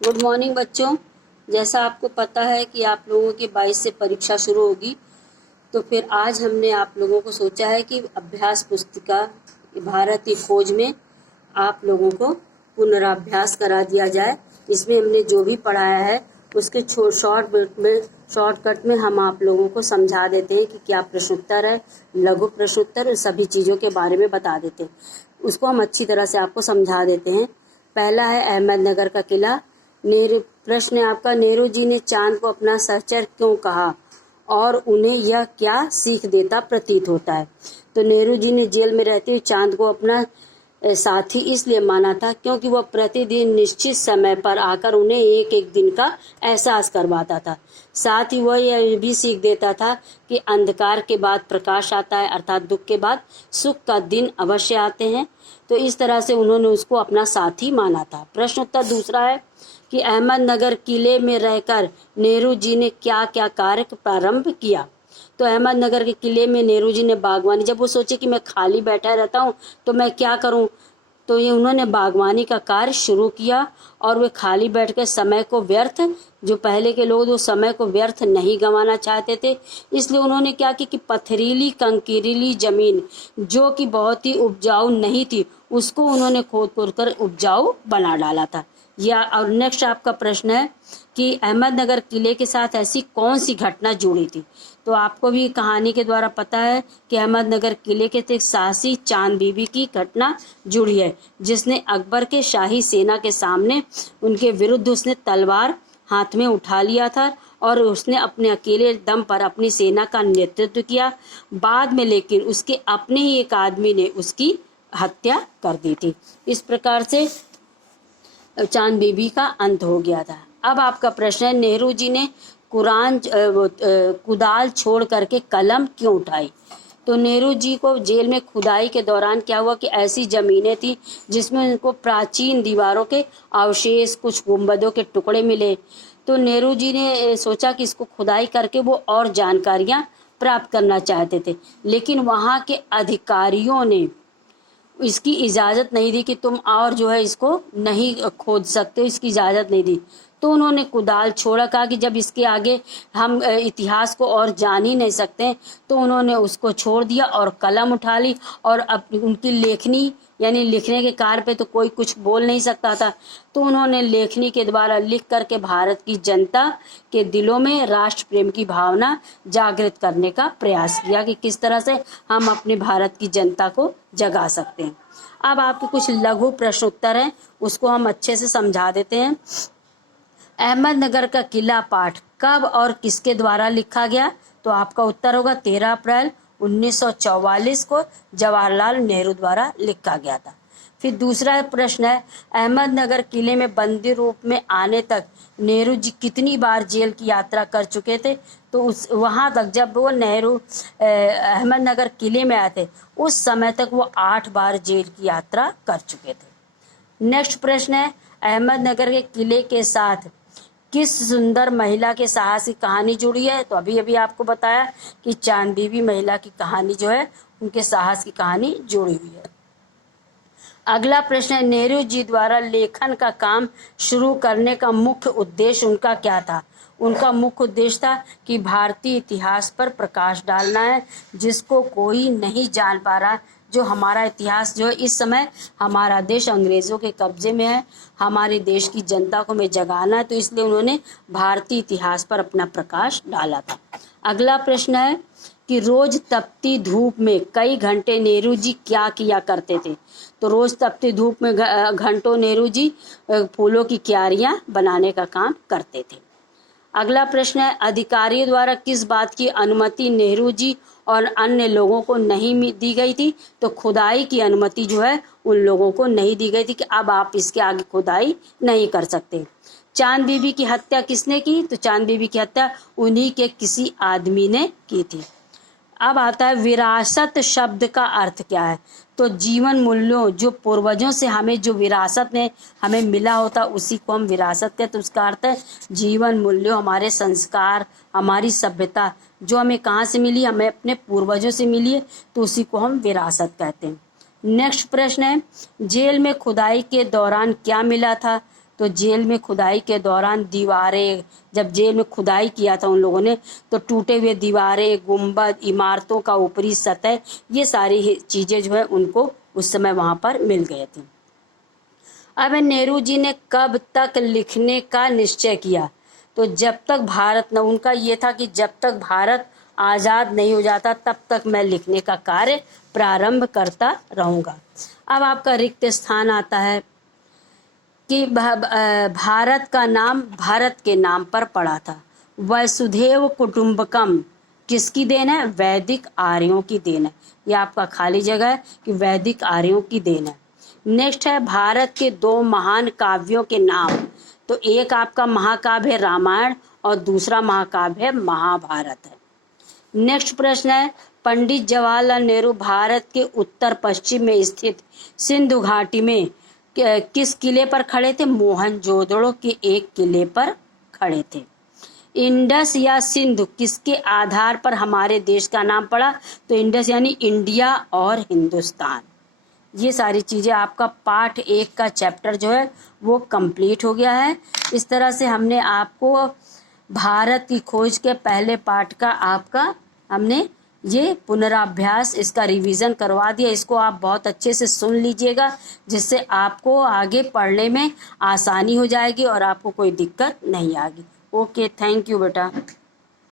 Good morning बच्चों। जैसा आपको पता है कि आप लोगों की 22 से परीक्षा शुरू होगी, तो फिर आज हमने आप लोगों को सोचा है कि अभ्यास पुस्तिका भारतीय खोज में आप लोगों को पुनराभ्यास करा दिया जाए। इसमें हमने जो भी पढ़ाया है उसके शॉर्टकट में हम आप लोगों को समझा देते हैं कि क्या प्रश्नोत्तर है, लघु प्रश्नोत्तर, सभी चीज़ों के बारे में बता देते हैं। उसको हम अच्छी तरह से आपको समझा देते हैं। पहला है अहमदनगर का किला। प्रश्न है आपका, नेहरू जी ने चांद को अपना सहचर क्यों कहा और उन्हें यह क्या सीख देता प्रतीत होता है। तो नेहरू जी ने जेल में रहते हुए चांद को अपना साथी इसलिए माना था क्योंकि वह प्रतिदिन निश्चित समय पर आकर उन्हें एक एक दिन का एहसास करवाता था। साथ ही वह यह भी सीख देता था कि अंधकार के बाद प्रकाश आता है, अर्थात दुख के बाद सुख का दिन अवश्य आते हैं। तो इस तरह से उन्होंने उसको अपना साथी माना था। प्रश्न उत्तर दूसरा है कि अहमदनगर किले में रहकर नेहरू जी ने क्या क्या कार्य प्रारंभ किया। तो अहमदनगर के किले में नेहरू जी ने बागवानी, जब वो सोचे कि मैं खाली बैठा रहता हूँ तो मैं क्या करूँ, तो ये उन्होंने बागवानी का कार्य शुरू किया। और वे खाली बैठकर समय को व्यर्थ, जो पहले के लोग वो समय को व्यर्थ नहीं गंवाना चाहते थे, इसलिए उन्होंने क्या किया कि पथरीली कंकीरीली जमीन जो कि बहुत ही उपजाऊ नहीं थी उसको उन्होंने खोद खोद कर उपजाऊ बना डाला था। या और नेक्स्ट आपका प्रश्न है कि अहमदनगर किले के साथ ऐसी कौन सी घटना जुड़ी थी। तो आपको भी कहानी के द्वारा पता है कि अहमदनगर किले के एक साहसी चांद बीबी की घटना जुड़ी है, जिसने अकबर के शाही सेना के सामने उनके विरुद्ध उसने तलवार हाथ में उठा लिया था और उसने अपने अकेले दम पर अपनी सेना का नेतृत्व किया। बाद में लेकिन उसके अपने ही एक आदमी ने उसकी हत्या कर दी थी। इस प्रकार से चांद बीबी का अंत हो गया था। अब आपका प्रश्न है, नेहरू जी ने कुदाल छोड़ करके कलम क्यों उठाई। तो नेहरू जी को जेल में खुदाई के दौरान क्या हुआ कि ऐसी जमीनें थी जिसमें उनको प्राचीन दीवारों के अवशेष, कुछ गुंबदों के टुकड़े मिले। तो नेहरू जी ने सोचा कि इसको खुदाई करके वो और जानकारियां प्राप्त करना चाहते थे, लेकिन वहाँ के अधिकारियों ने इसकी इजाज़त नहीं दी कि तुम और जो है इसको नहीं खोद सकते, इसकी इजाज़त नहीं दी। तो उन्होंने कुदाल छोड़ा, कहा कि जब इसके आगे हम इतिहास को और जान ही नहीं सकते, तो उन्होंने उसको छोड़ दिया और कलम उठा ली। और अब उनकी लेखनी यानी लिखने के कार्य पे तो कोई कुछ बोल नहीं सकता था, तो उन्होंने लेखनी के द्वारा लिख करके भारत की जनता के दिलों में राष्ट्र प्रेम की भावना जागृत करने का प्रयास किया कि किस तरह से हम अपने भारत की जनता को जगा सकते हैं। अब आपके कुछ लघु प्रश्न उत्तर हैं, उसको हम अच्छे से समझा देते हैं। अहमदनगर का किला पाठ कब और किसके द्वारा लिखा गया। तो आपका उत्तर होगा 13 अप्रैल 1944 को जवाहरलाल नेहरू द्वारा लिखा गया था। फिर दूसरा प्रश्न है, अहमदनगर किले में बंदी रूप में आने तक नेहरू जी कितनी बार जेल की यात्रा कर चुके थे। तो उस वहाँ तक जब वो नेहरू अहमदनगर किले में आए थे उस समय तक वो 8 बार जेल की यात्रा कर चुके थे। नेक्स्ट प्रश्न है, अहमदनगर के किले के साथ किस सुंदर महिला के साहस की कहानी जुड़ी है। तो अभी अभी आपको बताया कि चांद बीबी महिला की कहानी जो है उनके साहस की कहानी जुड़ी हुई है। अगला प्रश्न है, नेहरू जी द्वारा लेखन का काम शुरू करने का मुख्य उद्देश्य उनका क्या था। उनका मुख्य उद्देश्य था कि भारतीय इतिहास पर प्रकाश डालना है जिसको कोई नहीं जान पा रहा। जो हमारा इतिहास जो है, इस समय हमारा देश अंग्रेज़ों के कब्जे में है, हमारे देश की जनता को में जगाना है, तो इसलिए उन्होंने भारतीय इतिहास पर अपना प्रकाश डाला था। अगला प्रश्न है कि रोज तपती धूप में कई घंटे नेहरू जी क्या किया करते थे। तो रोज तपती धूप में घंटों नेहरू जी फूलों की क्यारियां बनाने का काम करते थे। अगला प्रश्न है, अधिकारियों द्वारा किस बात की अनुमति नेहरू जी और अन्य लोगों को नहीं दी गई थी। तो खुदाई की अनुमति जो है उन लोगों को नहीं दी गई थी कि अब आप इसके आगे खुदाई नहीं कर सकते। चांद बीबी की हत्या किसने की। तो चांद बीबी की हत्या उन्हीं के किसी आदमी ने की थी। अब आता है विरासत शब्द का अर्थ क्या है। तो जीवन मूल्यों जो पूर्वजों से हमें जो विरासत में हमें मिला होता उसी को हम विरासत कहते हैं। तो उसका अर्थ है जीवन मूल्यों, हमारे संस्कार, हमारी सभ्यता जो हमें कहाँ से मिली, हमें अपने पूर्वजों से मिली है, तो उसी को हम विरासत कहते हैं। नेक्स्ट प्रश्न है, जेल में खुदाई के दौरान क्या मिला था। तो जेल में खुदाई के दौरान दीवारें, जब जेल में खुदाई किया था उन लोगों ने, तो टूटे हुए दीवारें, गुंबद, इमारतों का ऊपरी सतह, ये सारी चीज़ें जो है उनको उस समय वहाँ पर मिल गए थे। अब नेहरू जी ने कब तक लिखने का निश्चय किया? तो जब तक भारत न, उनका ये था कि जब तक भारत आज़ाद नहीं हो जाता तब तक मैं लिखने का कार्य प्रारंभ करता रहूँगा। अब आपका रिक्त स्थान आता है कि भारत का नाम भारत के नाम पर पड़ा था। वसुधैव कुटुंबकम किसकी देन है? वैदिक आर्यों की देन है। यह आपका खाली जगह है कि वैदिक आर्यों की देन है। नेक्स्ट है भारत के 2 महान काव्यों के नाम। तो एक आपका महाकाव्य है रामायण और दूसरा महाकाव्य है महाभारत है। नेक्स्ट प्रश्न है पंडित जवाहरलाल नेहरू भारत के उत्तर पश्चिम में स्थित सिंधु घाटी में किस किले पर खड़े थे? मोहनजोदड़ो के एक किले पर खड़े थे। इंडस या सिंधु किसके आधार पर हमारे देश का नाम पड़ा? तो इंडस यानी इंडिया और हिंदुस्तान। ये सारी चीज़ें आपका पार्ट 1 का चैप्टर जो है वो कंप्लीट हो गया है। इस तरह से हमने आपको भारत की खोज के पहले पार्ट का आपका हमने ये पुनराभ्यास, इसका रिवीजन करवा दिया। इसको आप बहुत अच्छे से सुन लीजिएगा, जिससे आपको आगे पढ़ने में आसानी हो जाएगी और आपको कोई दिक्कत नहीं आएगी। ओके, थैंक यू बेटा।